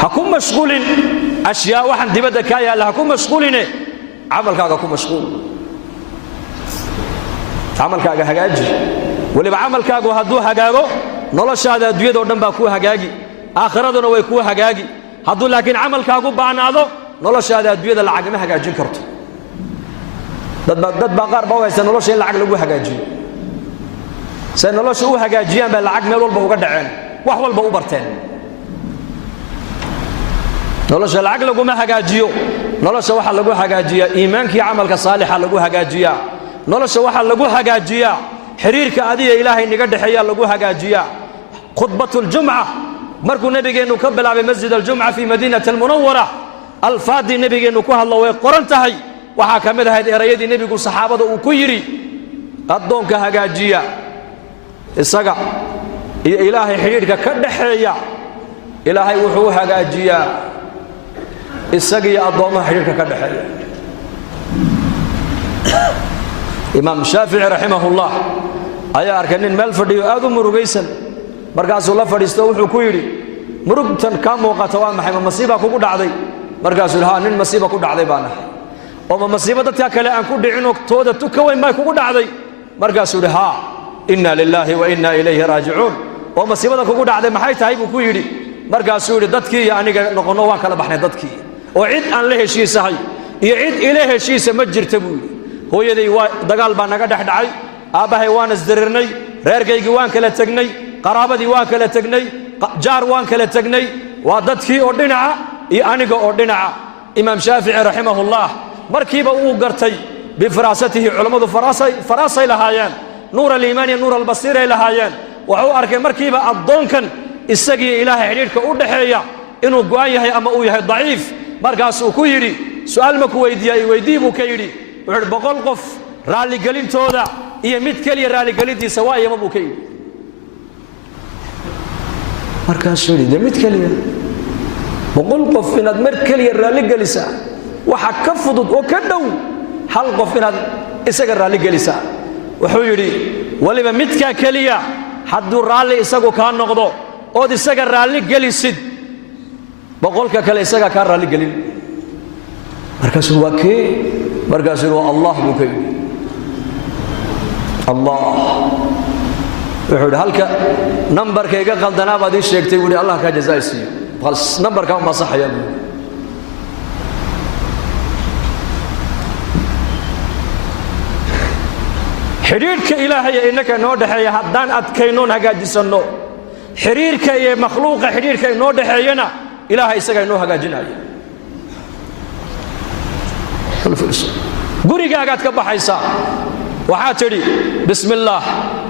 هكون مشغول أشياء واحد دبدك يا الله هكون مشغولين عملك هكون مشغول عملك هجاجي واللي بعملك هدو هجاجو نلاش هذا الدنيا دورنا بكون هجاجي آخرتنا ويكون هجاجي هدو لكن عملك هكون بعناده نلاش هذا الدنيا العجم هجاجي كرت dad baqaar baa waysan nolosha in lacag lagu hagaajiyo say nolosha u hagaajiyaan baa lacag meel walba uga dhaceen wax walba u barteen nolosha lacag lagu ma hagaajiyo nolosha waxa lagu hagaajiyaa iimaankii amalka saalixa lagu hagaajiyaa nolosha waxa lagu hagaajiyaa xiriirka adiga ilaahay niga dhaxeeya lagu hagaajiyaa khutbatul jum'a markuu nabigeenu ka bilaabay masjid al-jum'a fi madinati al-munawwara al-fadi nabigeenu ku hadlo way qoran tahay waxaa ka mid ahayd erayadii nabigu saxaabada uu ku yiri adoonka hagaajiya isaga iyo ilaahay xiriirka ka dhaxeeya ilaahay wuxuu hagaajiyaa isaga iyo adoomaha xiriirka ka dhaxeeya imaam shaafici rahimahullah ayaa arkay nin meel fadhiyo aad u murugaysan markaasuu la fadhiisto wuxuu ku yiri murugtan ka muuqata waa maxay masiiba kugu dhacday markaasuu lahaa nin masiiba ku dhacday baan ahay oo masiibo dadka kale aan ku dhicin tooda tuka weyn ma kugu dhacday markaasuu dhahaa inna lillahi wa inna ilayhi raaji'uun oo masiibada kugu dhacday maxay tahay buu ku yiri markaasuu yiri dadkii aniga noqono waan kala baxnay dadkii oo cid aan la heshiisahay iyo cid ilaahay heshiisa ma jirta buu hooyaday waa dagaal baa naga dhaxdhacay aabahay waan isdirirnay reerkaygi waan kala tagnay qaraabadii waan kala tagnay jaar waan kala tagnay waa dadkii oo dhinaca iyo aniga oo dhinaca imaam shaafici rahimahullah markiiba uu gartay bifaraasatihi culimadu faraasay lahaayeen nuur al-iimaan iyo nuur al-basiir ay lahaayeen wuxuu arkay markiiba adoonkan isagii ilaahay xiriirka u dhaxeeya inuu go'an yahay ama uu yahay daciif markaas uu ku yiri su'aal ma ku weydiiyay buu ka yiri wuxuu boqol qof raali galintooda iyo mid kaliya raali galintiisa waa iyaba buu ka yiri markaas uu yiri mid kaliya boqol qof inaad mar kaliya raali galisaa waxa ka fudud oo ka dhow hal qof inaad isaga raali galisaa wuxuu yiri waliba midka kaliya hadduu raali isagu ka noqdo oo isaga raali galisid boqolka kale isaga ka raali galin markaasuu waa kee markaasuu waa Allah buu ka yiri Allah wuxuu halka numberkayga qaldanaa baad ii sheegtay wuu Allah ka jazaaysiyo bal numberka ma saxaya xiriirka ilaahay inaka noo dhaxeeya haddaan adkaynoon hagaajisano xiriirka iyo makhluuqa xiriirka noo dhaxeeyana ilaahay isaga inoo hagaajinayo gurigaaga aad ka baxaysaa waxaa tidhi bismillaah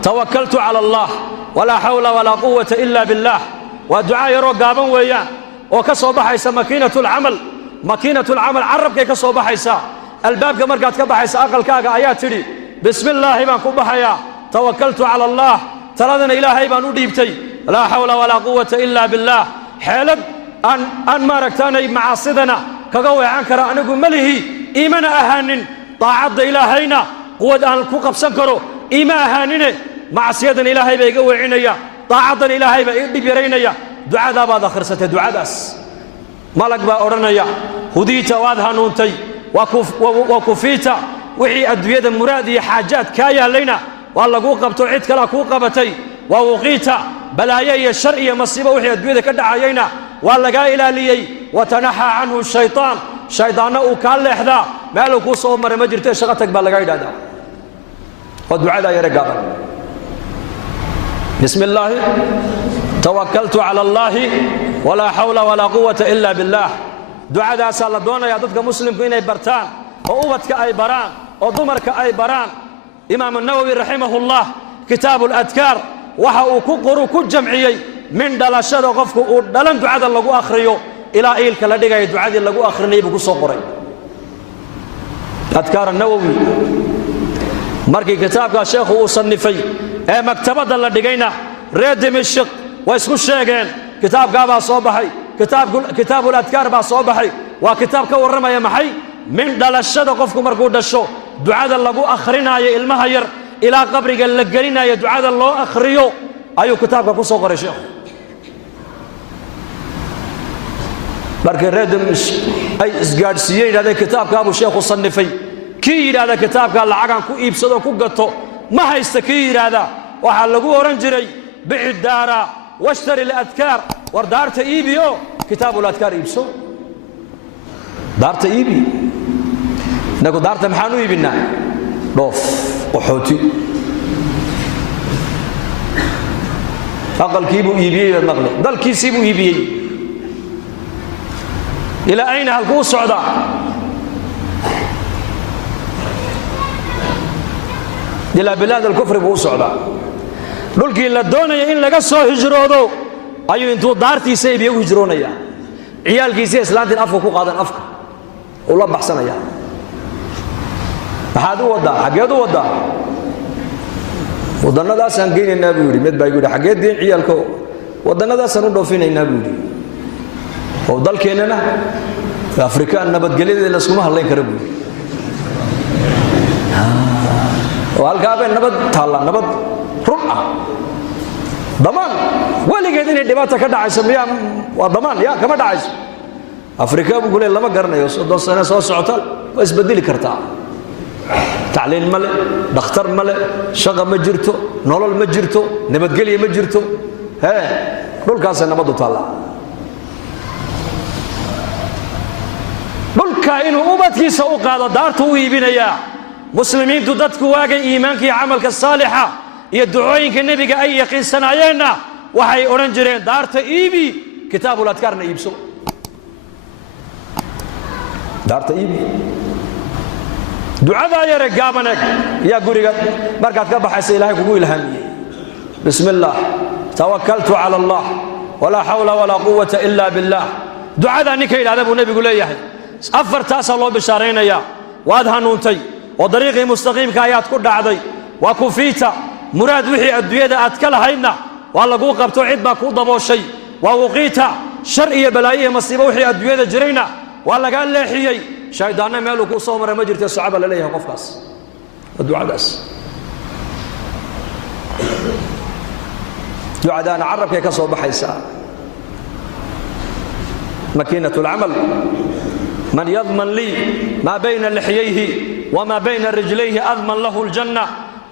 tawakkaltu cala allah walaa hawla walaa quwwata illa billah waa ducaa yaroo gaaban weeyaan oo ka soo baxaysa makiinatul camal carabkay ka soo baxaysaa albaabka markaad ka baxaysa aqalkaaga ayaa tidhi بسم الله بان كبحيا توكلت على الله ترادنا إلهي بان وديبتي لا حول ولا قوة إلا بالله حالب أن ما ركتاني معاصدنا كقوي عنكرا أنكو ملهي إيمان أهانن طاعد إلهينا قوة أن الكوكب سنكرو إيمان أهانن معصيدنا إلهي بيقوي عينيا طاعدنا إلهي بيبيرينيا دعاء دا بعد خرسة دعاء داس مالك با أورنيا هديت وادها نونتي وكفيت وحي أدوية مراد حاجات كايا لنا والله قو قبتو عيد كلا قو قبتي ووقيت بلايا الشرعية مصيبة وحي أدوية كدعاينا والله قائل لي وتنحى عنه الشيطان شيطانه كان لحظة مالو كو صومر مجرتي شغتك بلغايد هذا والدعاء يا رجال بسم الله توكلت على الله ولا حول ولا قوة إلا بالله دعاء ذا سالدونا يا ضدك مسلم كين برتان وأوبتك أي بران ودمرك أي بران إمام النووي رحمه الله كتاب الأذكار وحا كقرو كجمعيي من دلاشد قفك دلن دعاء لغو أخريو إلى إيلك لدغاي دعاء لغو أخرني بكو سو قري أذكار النووي markii kitaabka sheekhu uu sanifay ee maktabada la dhigayna reer Dimashq way isku sheegeen kitaabka baa soo baxay kitaabul adkaar baa soo baxay waa kitaab ka waramaya maxay min dhalashada qofku markuu dhasho ducada lagu akhrinayo ilmaha yar ila qabriga la gelinayo ducada loo akhriyo ayuu kitaabka ku soo qoray sheekhu markay reer Dimashq ay isgaadhsiiyeen yidhahdeen kitaabka buu sheekhu sannifay kii yidhaahda kitaabka lacagan ku iibsado ku gato ma haysta kii yidhaahda waxaa lagu oran jiray bici daara washtari al-adkaar war daarta iibiyo kitaabul adkaar iibso daarta iibi inagu daarta maxaan u iibinaa dhoof qaxooti aqalkiibuu iibiyey baad maqle dalkiisiibuu iibiyey ilaa ayna halkuu socdaa ilaa bilaad alkufri buu u socdaa dhulkii la doonaya in laga soo hijroodo ayuu intuu daartiisa iibiye u hijroonaya ciyaalkiisa islaantiin afka ku qaadan afka uu la baxsanaya maxaad u wadaa xageed u wadaa wadannadaasaan geynaynaa buu yidhi mid baa igu yidhi xageed diin ciyaalko wadannadaasaan u dhoofinaynaa buu yidhi oo dalkeennana afrikaan nabadgelyadeeda laskuma hadlayn kara buu yidhi oo halkaabay nabad taalla nabad run ah damaan weligeed inay dhibaata ka dhacayso miyaa waa damaan yaa kama dhacayso afrika buu ku leey lama garanayo 30 sano soo socota waa isbedeli kartaa tacliin male dhakhtar male shaqo ma jirto nolol ma jirto nabadgelyo ma jirto dhulkaas nabadu taalla dhulka inuu ubadkiisa u qaado daartu u iibinaya muslimiintu dadku waagay iimaanka iyo camalka saalixa iyo ducooyinka nabiga ay yaqiinsanayeenna waxay oran jireen daarta iibi kitaabul adkaarna iibso daarta iibi ducada yare gaabaneeg yaa guriga markaad ka baxaysa ilaahay kugu ilhaamiyey bismillah tawakkaltu ala allah wala hawla wala quwwata illa billah ducada ninka ilaahda buu nabigu leeyahay afartaas loo bishaaraynaya waad hanuuntay oo dariiqii mustaqiimka ayaad ku dhacday waa kufiita muraad wixii adduunyada aad ka lahaydna waa lagu qabto cid baa ku dabooshay waa waqiita shar iyo balaayihi masiibo wixii adduunyada jirayna waa laga leexiyay shaydaanna meel uu ku soo maray ma jirto saxaaba la leeyahay qofkaas ducadaas ducadaana carabkay ka soo baxaysa makiinatul amal man yadman li ma bayna lixyayhi wama bayna rijlayhi adman lahu aljanna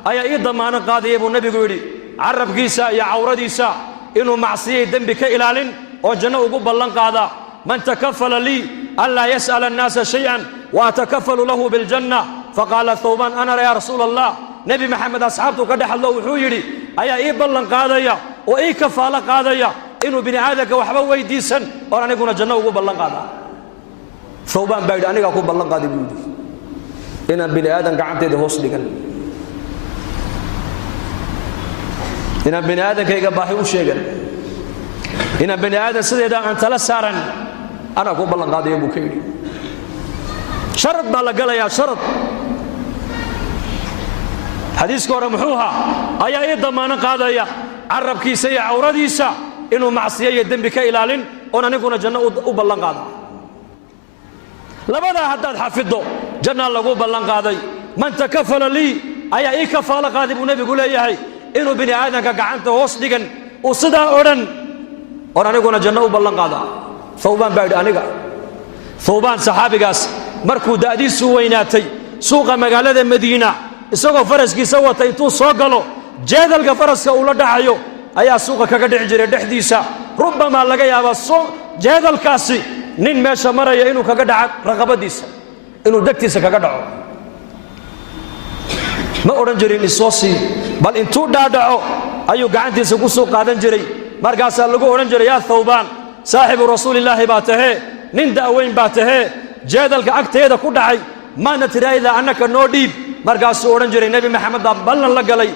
ayaa ii damaano qaadaya buu nabigu yidhi carabkiisa iyo cawradiisa inuu macsiyay dembi ka ilaalin oo janno ugu ballan qaada man takafala lii an laa yas'ala annaasa shay'an wa atakaffalu lahu biljanna faqaala thawban ana ya rasuul allah nabi maxamed asxaabtu ka dhaxlo wuxuu yidhi ayaa ii ballan qaadaya oo ii kafaalo qaadaya inuu bini aadamka waxba weydiisan oo aniguna janno ugu ballan qaada thawban baa yidhi aniga ku ballan qaaday buu yidhi inaan bini aadam gacanteeda hoos dhigan inaan bini aadamkayga baahi u sheegan inaan bini aadam sideeda aan tala saaran anaa ku ballan qaadaya buu ka yidhi sharad baa la galayaa sharad xadiiska hore muxuu ahaa ayaa ii damaano qaadaya carabkiisa iyo cawradiisa inuu macsiyo iyo dembi ka ilaalin oon aniguna janno u ballan qaada labadaa haddaad xafiddo jannaa lagu ballan qaaday man takafala lii ayaa ii kafaalo qaaday buu nebigu leeyahay inuu bini aadamka gacanta hoos dhigan uu sidaa odhan oon aniguna janno u ballan qaada thawbaan baa yidhi aniga thawbaan saxaabigaas markuu da'diisu weynaatay suuqa magaalada madiina isagoo faraskiisa wata intuu soo galo jeedalka faraska uu la dhacayo ayaa suuqa kaga dhici jiray dhexdiisa rubbamaa laga yaabaa jeedalkaasi nin meesha maraya inuu kaga dhaco raqabadiisa inuu degtiisa kaga dhaco ma odhan jirin isoo sii bal intuu dhaadhaco ayuu gacantiisa ku soo qaadan jiray markaasaa lagu odhan jiray yaa thawbaan saaxibu rasuulillaahi baa tahee nin da'weyn baa tahee jeedalka agteeda ku dhacay maana tiraahdaa annaka noo dhiib markaasuu odhan jiray nebi maxamed baa ballan la galay